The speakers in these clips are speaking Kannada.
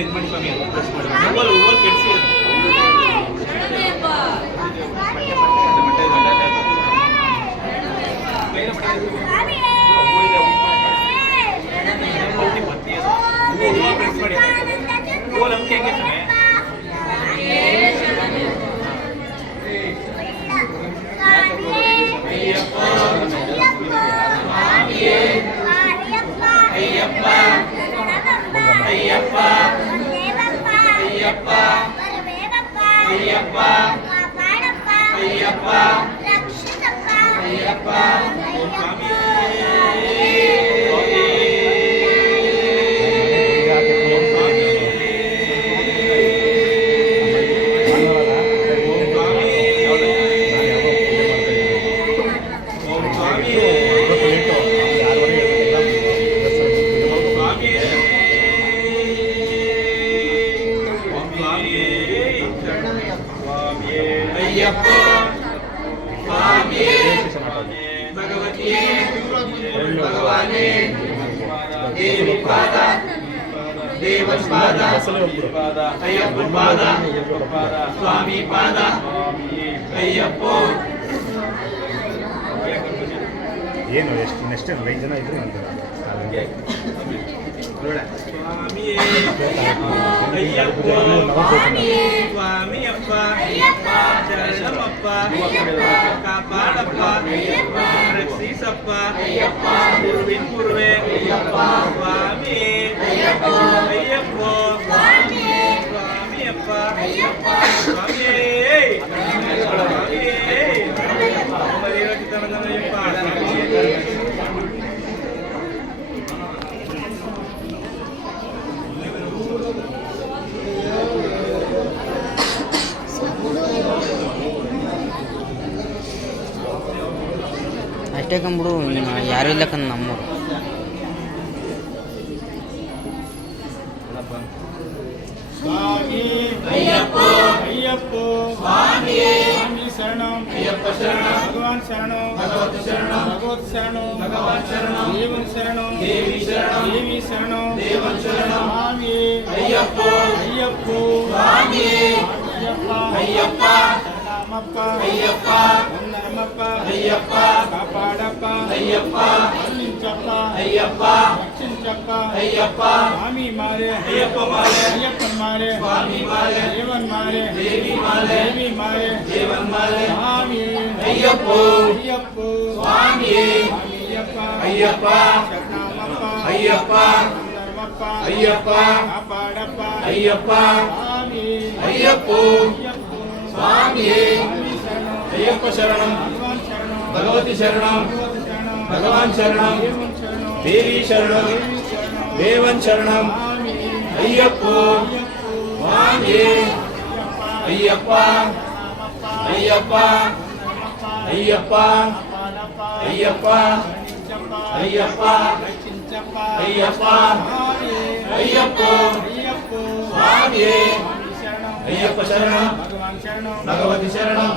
ಇದು ಮಾಡಿ ಸ್ವಾಮಿ ಪ್ರೆಸ್ ಮಾಡಿ ಹೂವಲ್ ಕೆಡಿಸಿ ಪ್ರೆಸ್ ಮಾಡಿ ಹೂವಲ್ ಅಂಕೆ ಹೆಂಗೆ ಸ್ವಾಮಿ ಸ್ವಾಮಿ ಪಾದ ಅಯ್ಯಪ್ಪ ಏನು ಎಷ್ಟು ನೆಕ್ಸ್ಟ್ 5 ಜನ ಇದ್ರು ಸ್ವಾಮಿಯಪ್ಪ ಶರಣಮಪ್ಪ ಕಾಪಾಡಪ್ಪ ರಕ್ಷಿಸಪ್ಪ ಗುರುವಿನ ಗುರುವೆ ಸ್ವಾಮಿ ಅಯ್ಯಪ್ಪ ಸ್ವಾಮಿಯಪ್ಪ ಸ್ವಾಮಿಯೇ ಅಷ್ಟೇ ಕಂಬಿಡು ಯಾರು ಇಲ್ಲಕಂದ ನಮ್ಮೂರು ಅಯ್ಯಪ್ಪ ಸ್ವಾಮಿ ಶರಣಂ ಅಯ್ಯಪ್ಪ ಶರಣಂ ಭಗವಾನ್ ಶರಣಂ ಭಗವತಿ ಶರಣಂ ಭಗವತ್ ಶರಣಂ ಭಗವಾನ್ ಶರಣಂ ದೇವನ್ ಶರಣಂ ದೇವಿ ಶರಣಂ ದೇವಿ ಶರಣಂ ದೇವನ್ ಶರಣಂ ಸ್ವಾಮಿ ಅಯ್ಯಪ್ಪ ಸ್ವಾಮಿ ಅಯ್ಯಪ್ಪ ಶರಣಮಪ್ಪ ಅಯ್ಯಪ್ಪ ವಂದನಮಪ್ಪ ಅಯ್ಯಪ್ಪ ಕಾಪಾಡಪ್ಪ ಅಯ್ಯಪ್ಪ ಕರುಣಿಂಚಪ್ಪ ಅಯ್ಯಪ್ಪ ರಕ್ಷಿಂಚಪ್ಪ ಅಯ್ಯಪ್ಪ ಸ್ವಾಮಿ ಮಾರೆ ಅಯ್ಯಪ್ಪ ಮಾರೆ ಅಯ್ಯಪ್ಪನ್ ಮಾರೆ ಸ್ವಾಮಿ ಮಾರೆ ದೇವನ್ ಮಾರೆ ದೇವಿ ಮಾರೆ ದೇವಿ ಮಾರೆ ದೇವನ್ ಮಾರೆ ಸ್ವಾಮಿ ಅಯ್ಯಪ್ಪ ಸ್ವಾಮಿ ಅಯ್ಯಪ್ಪ ಶರಣಮಪ್ಪ ಅಯ್ಯಪ್ಪ ವಂದನಮಪ್ಪ ಅಯ್ಯಪ್ಪ ಕಾಪಾಡಪ್ಪ ಅಯ್ಯಪ್ಪ ಸ್ವಾಮಿ ಅಯ್ಯಪ್ಪ ಸ್ವಾಮಿ ಅಯ್ಯಪ್ಪ ಶರಣಂ ಭಗವತಿ ಶರಣಂ ಭಗವಾನ್ ಶರಣಂ ದೇವಿ ಶರಣಂ ದೇವನ್ ಶರಣಂ ಅಯ್ಯಪ್ಪ ಸ್ವಾಮಿ ಅಯ್ಯಪ್ಪ ಅಯ್ಯಪ್ಪ ಅಯ್ಯಪ್ಪ ಅಯ್ಯಪ್ಪ ಅಯ್ಯಪ್ಪ ಅಯ್ಯಪ್ಪ ಅಯ್ಯಪ್ಪ ಸ್ವಾಮಿ ಅಯ್ಯಪ್ಪ ಶರಣಂ ಭಗವತಿ ಶರಣಂ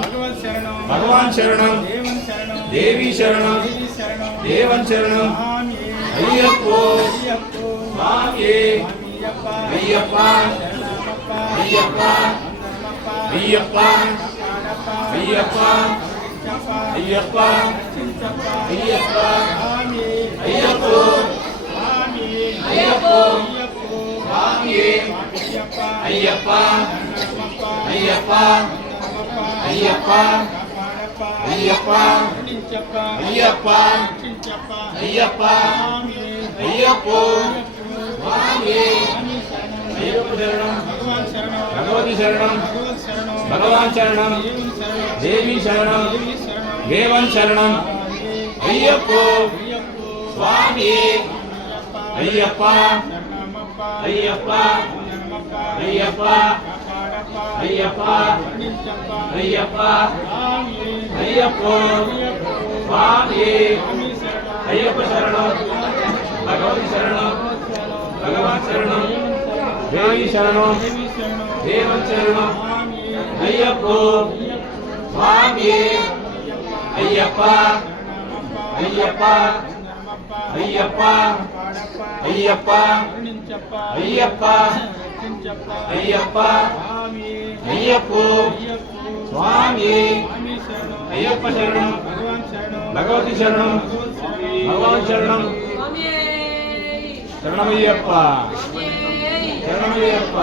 ಭಗವಾನ್ ಶರಣಂ ದೇವಿ ಶರಣಂ ದೇವನ್ ಶರಣಂ ಅಯ್ಯಪ್ಪ ಸ್ವಾಮಿ ಅಯ್ಯಪ್ಪ ಅಯ್ಯಪ್ಪ ಅಯ್ಯಪ್ಪ ಅಯ್ಯಪ್ಪ ಅಯ್ಯಪ್ಪ ಅಯ್ಯಪ್ಪ ಅಯ್ಯಪ್ಪ ಅಯ್ಯಪ್ಪ ಸ್ವಾಮಿ ಅಯ್ಯಪ್ಪ ಅಯ್ಯಪ್ಪ ಅಯ್ಯಪ್ಪ ಅಯ್ಯಪ್ಪ ಅಯ್ಯಪ್ಪ ಅಯ್ಯಪ್ಪ ಅಯ್ಯಪ್ಪ ಸ್ವಾಮಿ ಅಯ್ಯಪ್ಪ ಶರಣಂ ಭಗವತಿ ಶರಣಂ ಭಗವಾನ್ ಶರಣಂ ದೇವಿ ಶರಣಂ ದೇವನ್ ಶರಣಂ ಅಯ್ಯಪ್ಪ ಸ್ವಾಮಿ ಅಯ್ಯಪ್ಪ ಅಯ್ಯಪ್ಪ ಅಯ್ಯಪ್ಪ ಅಯ್ಯಪ್ಪ ಅಯ್ಯಪ್ಪ ಅಯ್ಯಪ್ಪ ಸ್ವಾಮಿ ಅಯ್ಯಪ್ಪ ಶರಣಂ ಭಗವತಿ ಶರಣಂ ಭಗವಾನ್ ಶರಣಂ ದೇವಿ ಶರಣಂ ದೇವನ್ ಶರಣಂ ಅಯ್ಯಪ್ಪ ಸ್ವಾಮಿ ಅಯ್ಯಪ್ಪ ಅಯ್ಯಪ್ಪ ಅಯ್ಯಪ್ಪ ಅಯ್ಯಪ್ಪ ಅಯ್ಯಪ್ಪ రక్షించప్ప అయ్యప్ప స్వామి అయ్యప్పో అయ్యప్ప స్వామి స్వామి శరణం అయ్యప్ప శరణం భగవాన్ శరణం భగవతి శరణం భగవాన్ శరణం శరణమయ్యప్ప శరణమయ్యప్ప